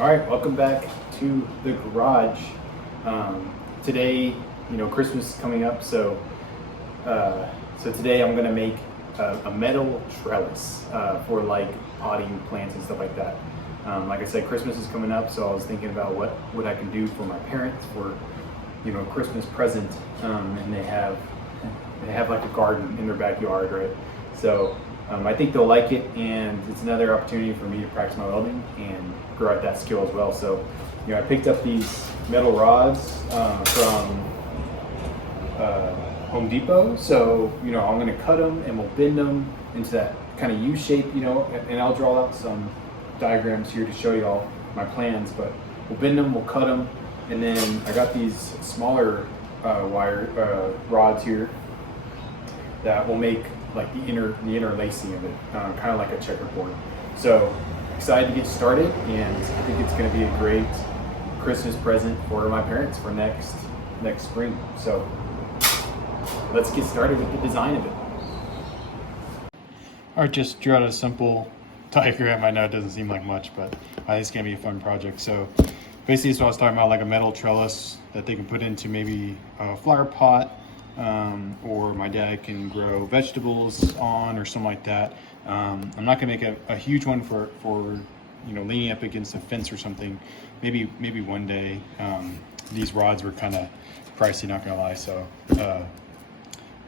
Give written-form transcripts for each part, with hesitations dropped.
All right, welcome back to the garage. Today, Christmas is coming up, so today I'm gonna make a metal trellis for like potting plants and stuff like that. Like I said, Christmas is coming up, so I was thinking about what I can do for my parents for Christmas present, and they have like a garden in their backyard, right? So I think they'll like it, and it's another opportunity for me to practice my welding and grow out that skill as well. So, I picked up these metal rods from Home Depot. So, I'm going to cut them and we'll bend them into that kind of U shape, and I'll draw out some diagrams here to show you all my plans. But we'll bend them, we'll cut them, and then I got these smaller rods here that will make like the interlacing of it, kind of like a checkerboard. So excited to get started, and I think it's going to be a great Christmas present for my parents for next spring. So let's get started with the design of it. All right, just drew out a simple diagram. I know it doesn't seem like much, but I think it's going to be a fun project. So basically, so I was talking about like a metal trellis that they can put into maybe a flower pot, or my dad can grow vegetables on, or something like that. I'm not gonna make a huge one for leaning up against a fence or something. Maybe one day. These rods were kind of pricey, not gonna lie, so I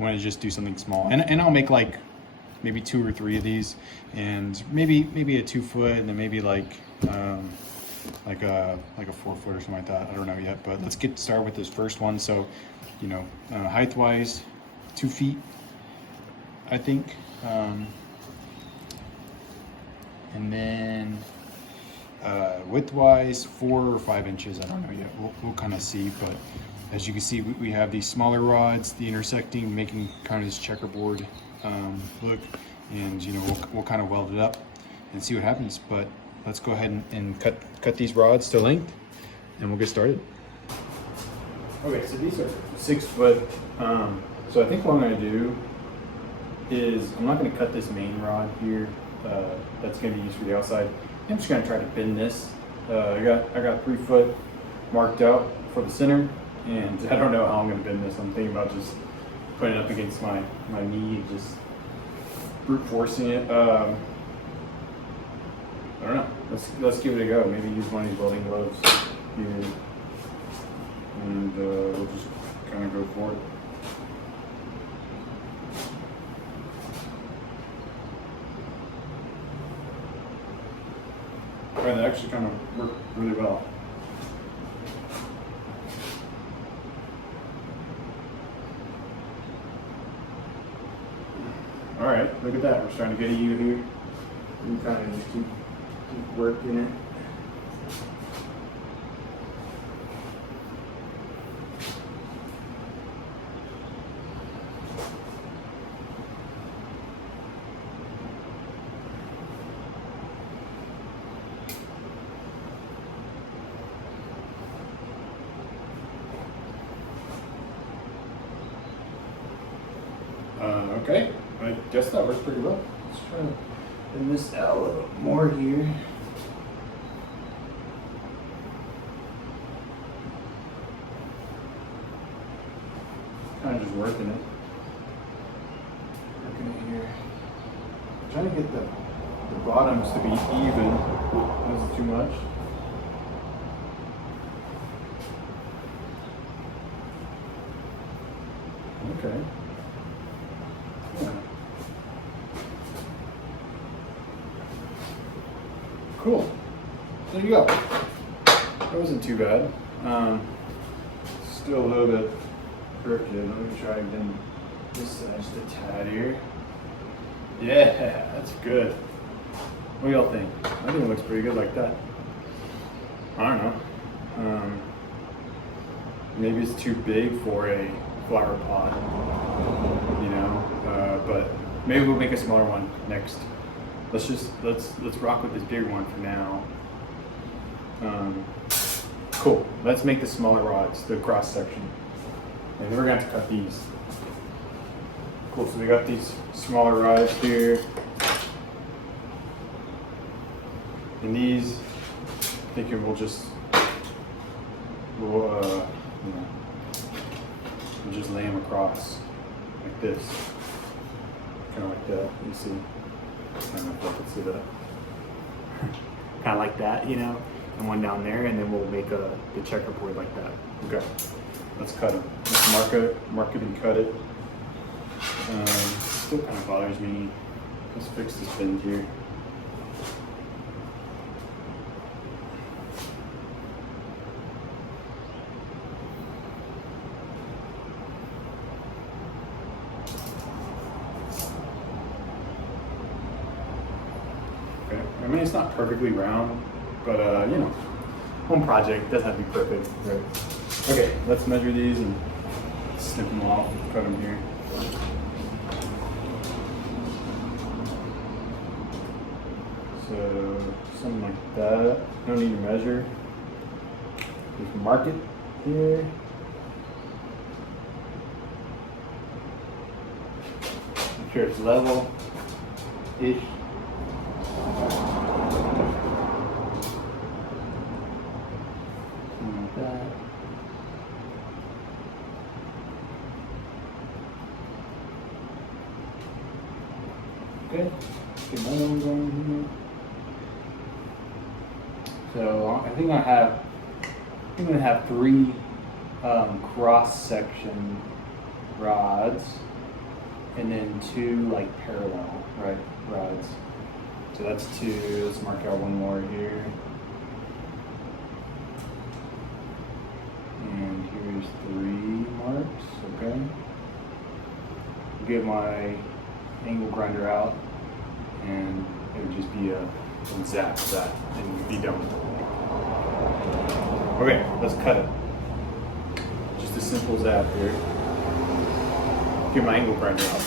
want to just do something small, and I'll make like maybe 2 or 3 of these, and maybe a 2 foot, and then maybe like a 4 foot or something like that. I don't know yet, but let's get started with this first one. So height wise 2 feet, I think, and then width wise 4 or 5 inches. I don't know yet. We'll kind of see. But as you can see, we have these smaller rods, the intersecting, making kind of this checkerboard look, and we'll kind of weld it up and see what happens. But let's go ahead and cut these rods to length, and we'll get started. Okay, so these are 6 foot. So I think what I'm going to do is I'm not going to cut this main rod here. That's going to be used for the outside. I'm just going to try to bend this. I got 3 foot marked out for the center, and I don't know how I'm going to bend this. I'm thinking about just putting it up against my knee and just brute forcing it. I don't know. Let's give it a go. Maybe use one of these welding gloves here, and we'll just kind of go for it. All right, that actually kind of worked really well. All right, look at that. We're starting to get a U here. You kind of just keep working it. Okay, I guess that works pretty well. Let's try to bend this out a little more here. Kind of just working it here. I'm trying to get the bottoms to be even. That's too much. Okay. Yeah. Cool. There you go. That wasn't too bad. Still a little bit crooked. Let me try again. This side just a tad here. Yeah, that's good. What do y'all think? I think it looks pretty good like that. I don't know. Maybe it's too big for a flower pot, but maybe we'll make a smaller one next. Let's rock with this bigger one for now. Cool. Let's make the smaller rods, the cross section, and then we're gonna have to cut these. Cool. So we got these smaller rods here, and these thinking we'll just we'll just lay them across like this, kind of like that. You see, I don't know if you can see that. Kind of like that, you know, and one down there, and then we'll make the checkerboard like that. Okay, let's cut them. Let's mark it and cut it. Still kind of bothers me. Let's fix this bend here. Okay, I mean it's not perfectly round, but you know, home project doesn't have to be perfect, right? Okay, let's measure these and snip them off, cut them here. So something like that. No need to measure. Just mark it here. Make sure it's level-ish. Something like that. Okay. Get another one going here. So I think I'm gonna have 3 cross-section rods, and then 2 like parallel, right, rods. So that's 2. Let's mark out one more here, and here's 3 marks. Okay. Get my angle grinder out, and it would just be a zap that, and be done with it. Okay, let's cut it. Just a simple zap here. Get my angle grinder out.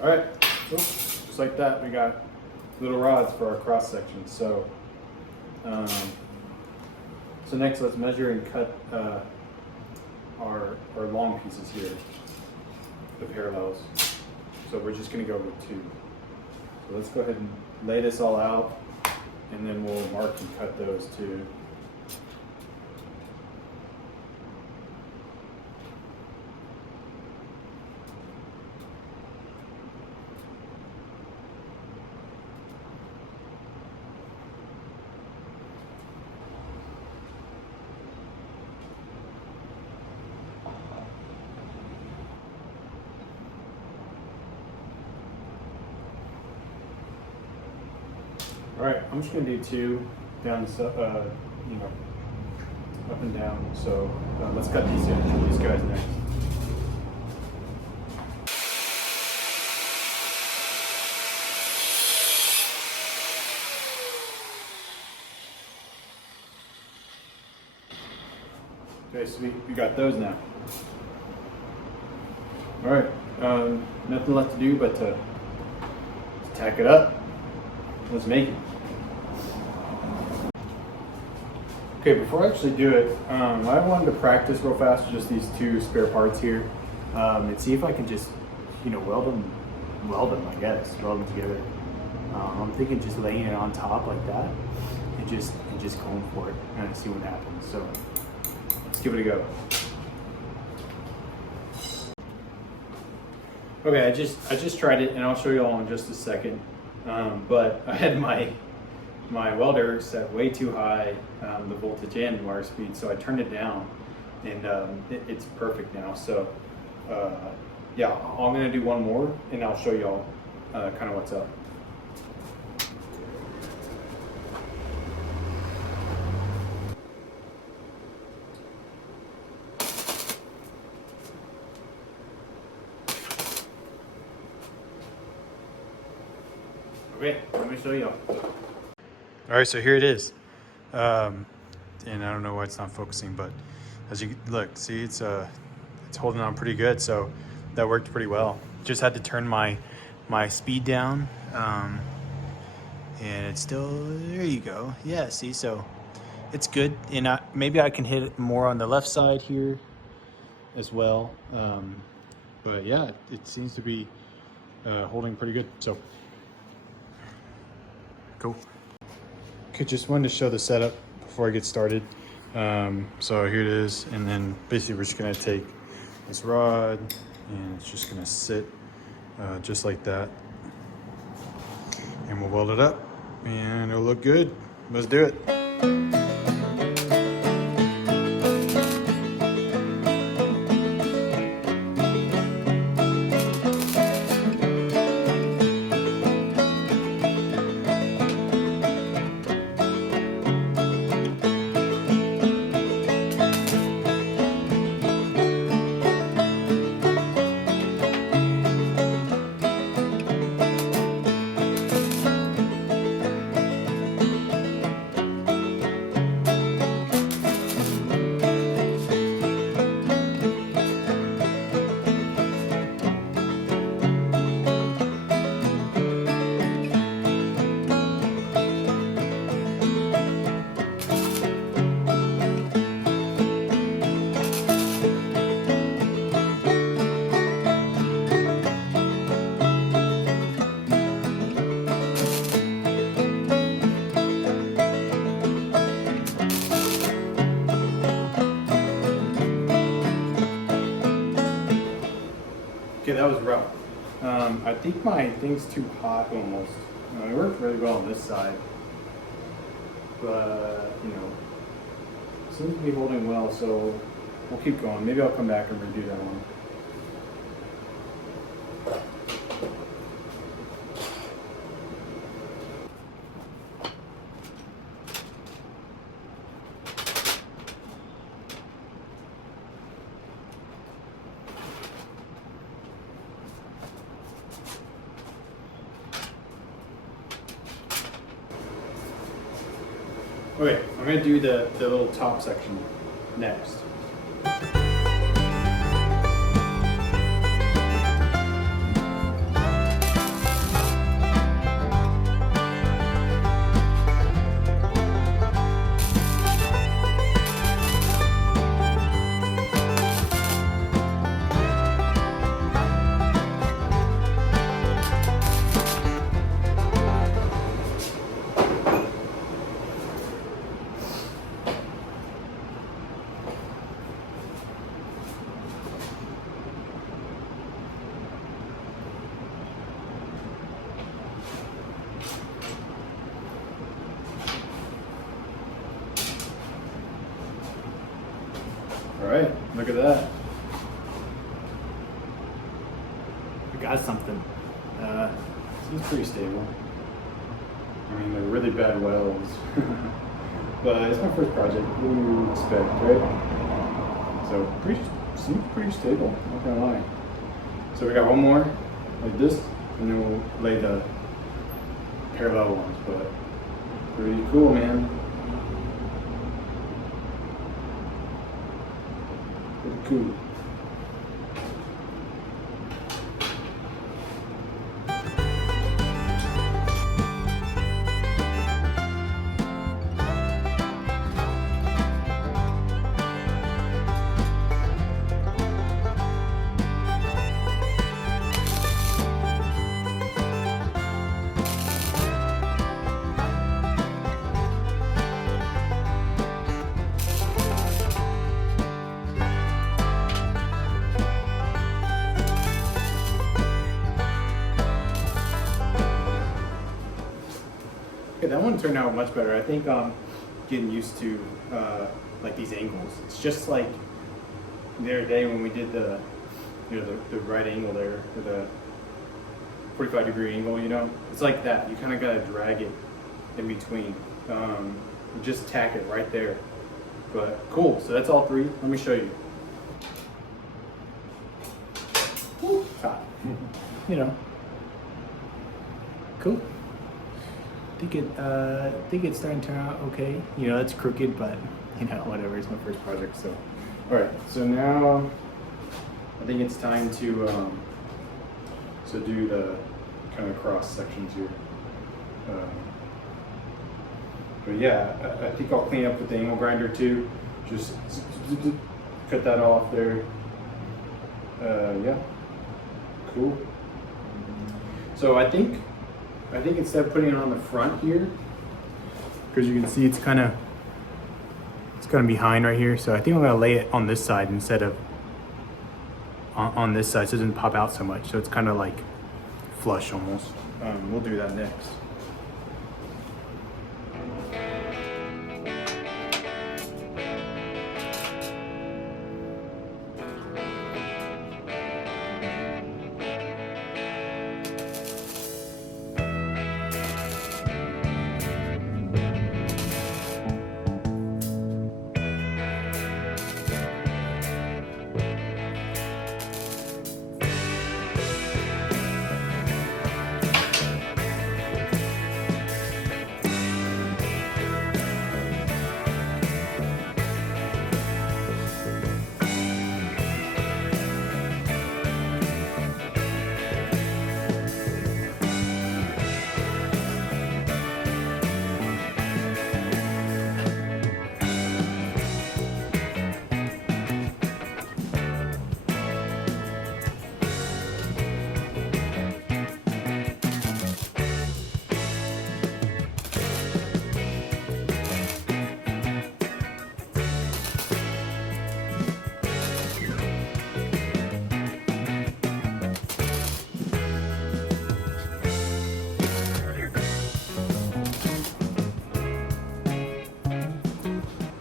All right, just like that, we got little rods for our cross section. So, so next, let's measure and cut our long pieces here, the parallels. So we're just going to go with 2. So let's go ahead and lay this all out, and then we'll mark and cut those too. All right, I'm just gonna do 2 down, you know, up and down. So let's cut these guys next. Okay, so we got those now. All right, nothing left to do but to tack it up. Let's make it. Okay, before I actually do it, I wanted to practice real fast with just these 2 spare parts here, and see if I can just, you know, weld them, I guess, weld them together. I'm thinking just laying it on top like that, and just going for it and see what happens. So let's give it a go. Okay, I just tried it, and I'll show you all in just a second. But I had my welder set way too high, the voltage and wire speed, so I turned it down, and it's perfect now. So yeah, I'm gonna do one more, and I'll show y'all kind of what's up. Okay, let me show y'all. All right, so here it is. And I don't know why it's not focusing, but as you look, see, it's holding on pretty good. So that worked pretty well. Just had to turn my speed down And it's still, there you go. Yeah, see, so it's good. And maybe I can hit it more on the left side here as well. But yeah, it seems to be holding pretty good. So cool. Okay, just wanted to show the setup before I get started. So here it is, and then basically we're just gonna take this rod and it's just gonna sit just like that, and we'll weld it up and it'll look good. Let's do it. Okay, that was rough. I think my thing's too hot almost. It worked really well on this side, but you know, seems to be holding well, so we'll keep going. Maybe I'll come back and redo that one. Okay, I'm gonna do the little top section next. All right, look at that. We got something. Seems pretty stable. I mean, they're really bad welds. But it's my first project. What do you expect, right? So, seems pretty stable, not gonna lie. So we got one more, like this, and then we'll lay the parallel ones, but pretty cool, man. Pretty cool. Okay, that one turned out much better. I think getting used to like these angles. It's just like the other day when we did the the right angle there, or the 45-degree angle. You know, it's like that. You kind of gotta drag it in between. Just tack it right there. But cool. So that's all three. Let me show you. Woo, hot. You know, cool. I think it's starting to turn out okay. You know, it's crooked, but you know, whatever. It's my first project, so. All right, so now I think it's time to so do the kind of cross sections here. But yeah, I think I'll clean up with the angle grinder too. Just cut that off there. Yeah, cool. So I think instead of putting it on the front here, because you can see it's kind of behind right here. So I think I'm gonna lay it on this side instead of on this side, so it doesn't pop out so much. So it's kind of like flush almost. We'll do that next.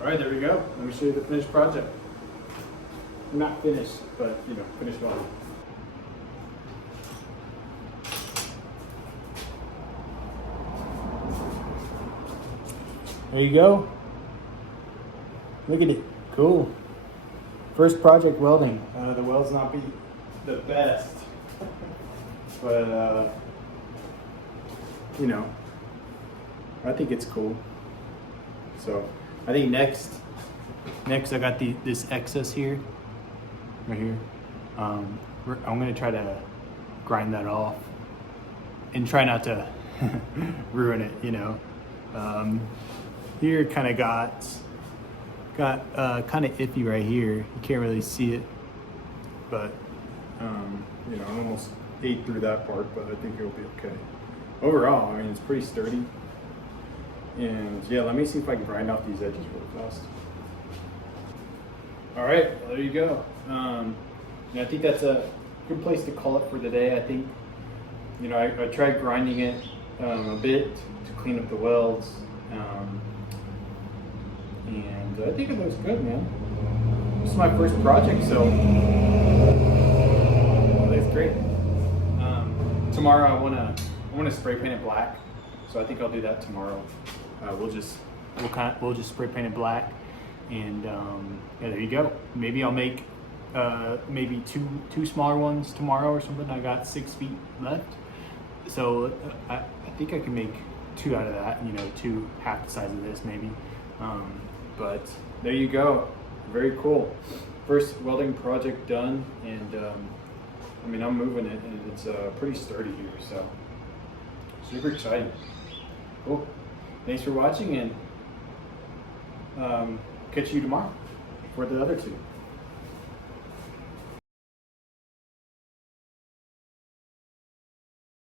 All right, there we go. Let me show you the finished project. Not finished, but you know, finished well. There you go. Look at it. Cool. First project welding. The welds not be the best, but you know, I think it's cool. So I think next I got this excess here, right here. I'm gonna try to grind that off and try not to ruin it, you know. Here kind of got kind of iffy right here. You can't really see it, but you know, I almost ate through that part, but I think it'll be okay. Overall, I mean, it's pretty sturdy. And yeah, let me see if I can grind off these edges really fast. All right, well, there you go. And I think that's a good place to call it for the day. I think, you know, I tried grinding it a bit to clean up the welds. And I think it looks good, man. This is my first project, so it looks great. Tomorrow I wanna spray paint it black, so I think I'll do that tomorrow. We'll just spray paint it black, and yeah, there you go. Maybe I'll make maybe two smaller ones tomorrow or something. I got 6 feet left, so I think I can make 2 out of that. You know, 2 half the size of this maybe. But there you go. Very cool. First welding project done, and I mean, I'm moving it, and it's pretty sturdy here, so super exciting. Cool. Thanks for watching, and catch you tomorrow for the other 2.